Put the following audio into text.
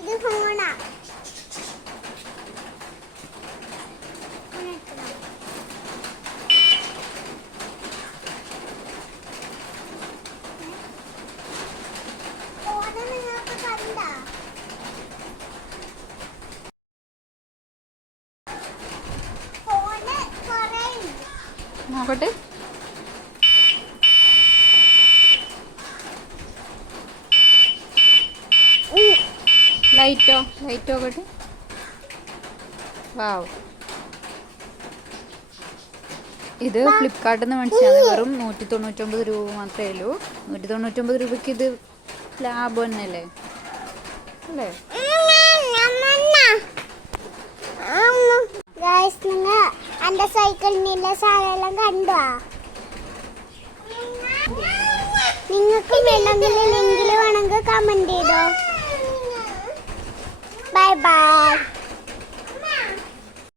ഇത് ഫോണാ. നോക്കട്ടെ. ലൈറ്റോ നോക്കട്ടെ. വാവ്, ഇത് ഫ്ലിപ്കാർട്ടിൽ നിന്ന് മേടിച്ചാണ്. വെറും 199 രൂപ മാത്രമേ ഉള്ളൂ. 199 രൂപയ്ക്ക് ഇത് ലാഭം തന്നെയല്ലേ അല്ലേ? എന്റെ സൈക്കിളിനുള്ള സാധനം കണ്ടോ? നിങ്ങൾക്ക് വേണമെങ്കിൽ ലിങ്കിൽ വേണമെങ്കിൽ കമന്റ് ചെയ്തോ. Bye bye.